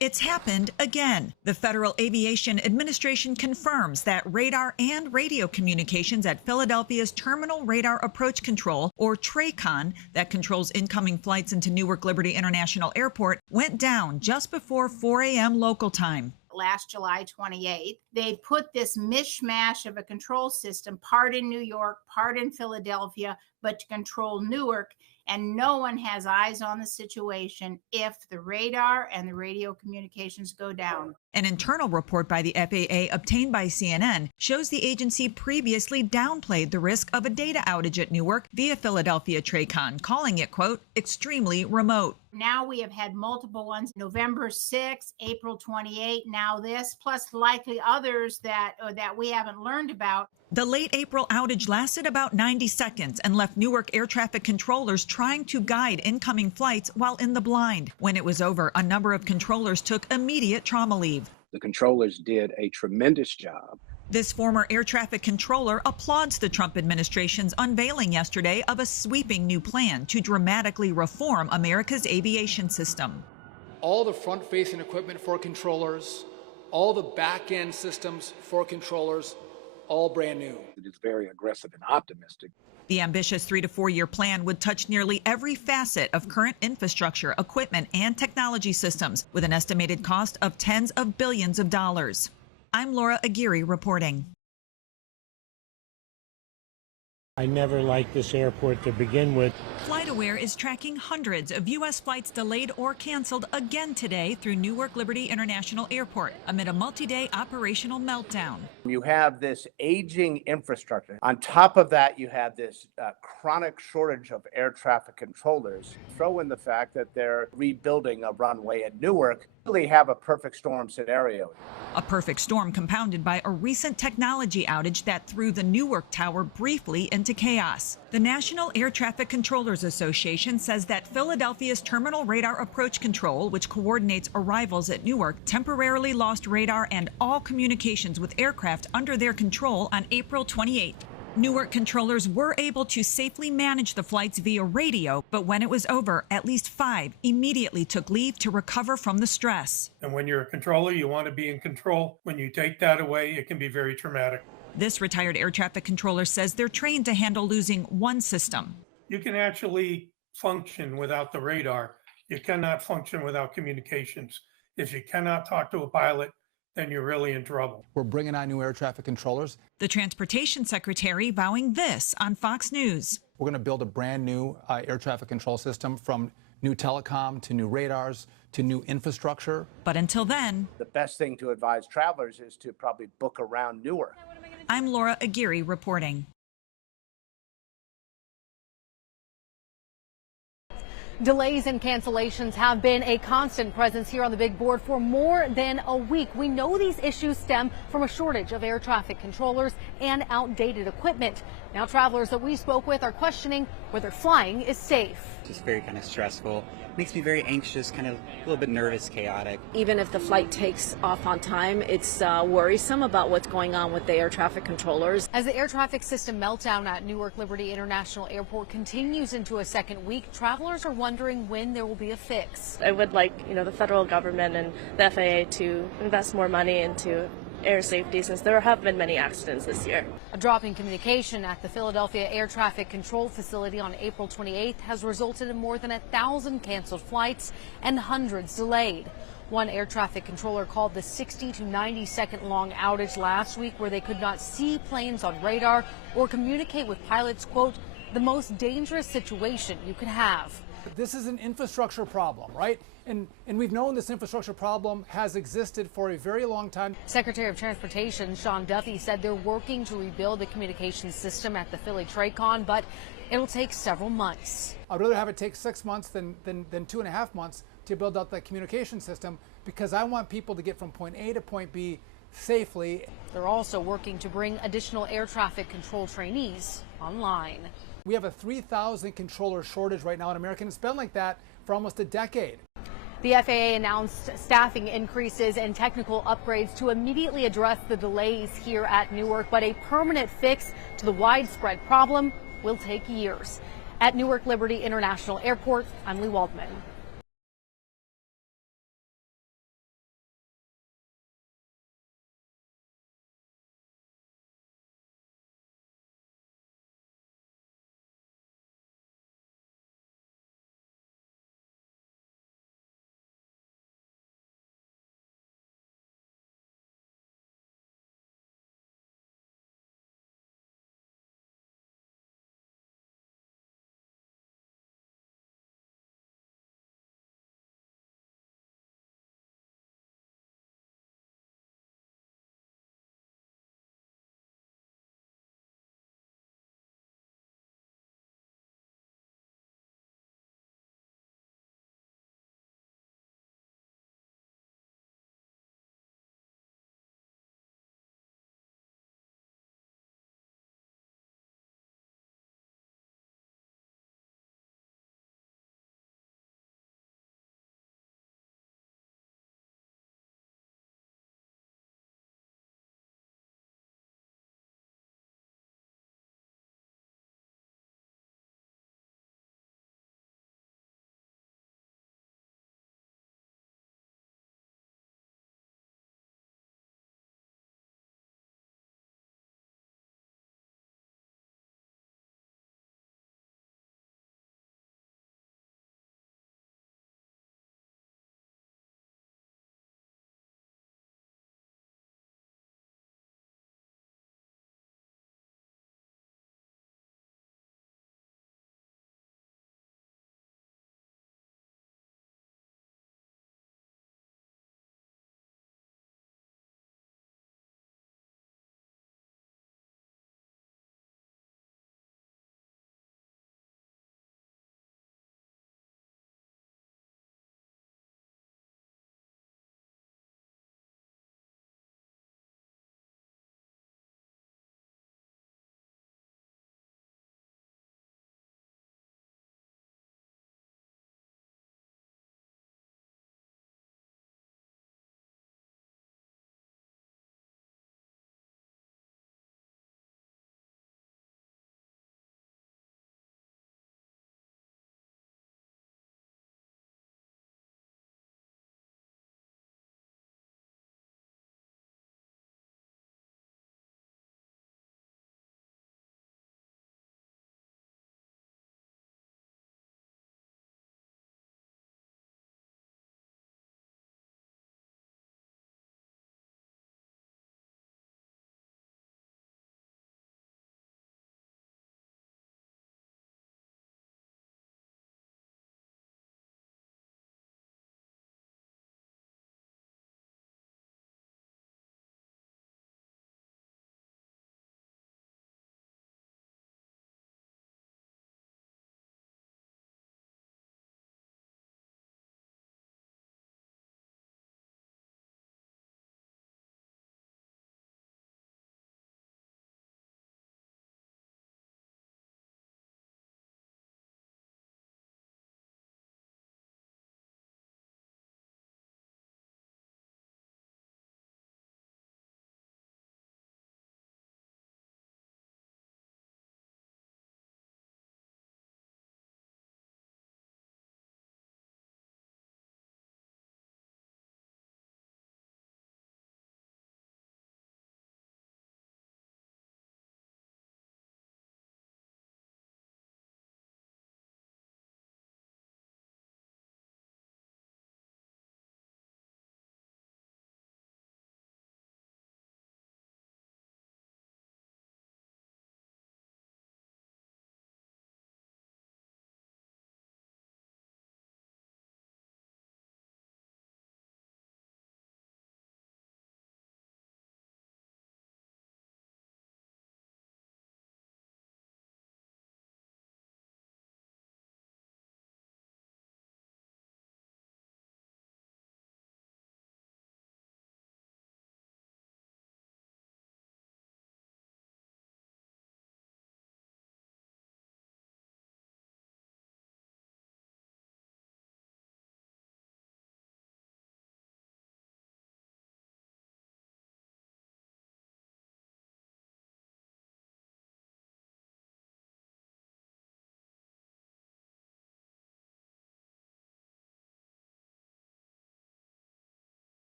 It's happened again. The Federal Aviation Administration confirms that radar and radio communications at Philadelphia's Terminal Radar Approach Control, or TRACON, that controls incoming flights into Newark Liberty International Airport, went down just before 4 a.m. local time. Last July 28th, they put this mishmash of a control system, part in New York, part in Philadelphia, but to control Newark. And no one has eyes on the situation if the radar and the radio communications go down. An internal report by the FAA obtained by CNN shows the agency previously downplayed the risk of a data outage at Newark via Philadelphia TRACON, calling it, quote, extremely remote. Now we have had multiple ones, November 6th, April 28th, now this, plus likely others that we haven't learned about. The late April outage lasted about 90 seconds and left Newark air traffic controllers trying to guide incoming flights while in the blind. When it was over, a number of controllers took immediate trauma leave. The controllers did a tremendous job. This former air traffic controller applauds the Trump administration's unveiling yesterday of a sweeping new plan to dramatically reform America's aviation system. All the front-facing equipment for controllers, all the back-end systems for controllers, all brand new. It is very aggressive and optimistic. The ambitious 3 to 4 year plan would touch nearly every facet of current infrastructure, equipment, and technology systems, with an estimated cost of tens of billions of dollars. I'm Laura Aguirre reporting. I never liked this airport to begin with. FlightAware is tracking hundreds of U.S. flights delayed or canceled again today through Newark Liberty International Airport amid a multi-day operational meltdown. You have this aging infrastructure. On top of that, you have this chronic shortage of air traffic controllers. Throw in the fact that they're rebuilding a runway at Newark. Really have a perfect storm scenario. A perfect storm compounded by a recent technology outage that threw the Newark Tower briefly into chaos. The National Air Traffic Controllers Association says that Philadelphia's Terminal Radar Approach Control, which coordinates arrivals at Newark, temporarily lost radar and all communications with aircraft under their control on April 28th. Newark controllers were able to safely manage the flights via radio, but when it was over, at least 5 immediately took leave to recover from the stress. And when you're a controller, you want to be in control. When you take that away, it can be very traumatic. This retired air traffic controller says they're trained to handle losing one system. You can actually function without the radar. You cannot function without communications. If you cannot talk to a pilot, then you're really in trouble. We're bringing on new air traffic controllers. The transportation secretary vowing this on Fox News. We're going to build a brand new air traffic control system, from new telecom to new radars to new infrastructure. But until then, The best thing to advise travelers is to probably book around Newark. I'm Laura Aguirre reporting. Delays and cancellations have been a constant presence here on the big board for more than a week. We know these issues stem from a shortage of air traffic controllers and outdated equipment. Now travelers that we spoke with are questioning whether flying is safe. Just very kind of stressful. Makes me very anxious, kind of a little bit nervous, chaotic. Even if the flight takes off on time, it's worrisome about what's going on with the air traffic controllers. As the air traffic system meltdown at Newark Liberty International Airport continues into a second week, travelers are wondering when there will be a fix. I would like, the federal government and the FAA to invest more money into air safety, since there have been many accidents this year. A drop in communication at the Philadelphia Air Traffic Control Facility on April 28th has resulted in more than 1,000 canceled flights and hundreds delayed. One air traffic controller called the 60 to 90 second long outage last week, where they could not see planes on radar or communicate with pilots, quote, the most dangerous situation you could have. This is an infrastructure problem, right? And we've known this infrastructure problem has existed for a very long time. Secretary of Transportation Sean Duffy said they're working to rebuild the communications system at the Philly TRACON, but it'll take several months. I'd rather have it take 6 months than 2.5 months to build out that communication system, because I want people to get from point A to point B safely. They're also working to bring additional air traffic control trainees online. We have a 3,000 controller shortage right now in America, and it's been like that for almost a decade. The FAA announced staffing increases and technical upgrades to immediately address the delays here at Newark, but a permanent fix to the widespread problem will take years. At Newark Liberty International Airport, I'm Lee Waldman.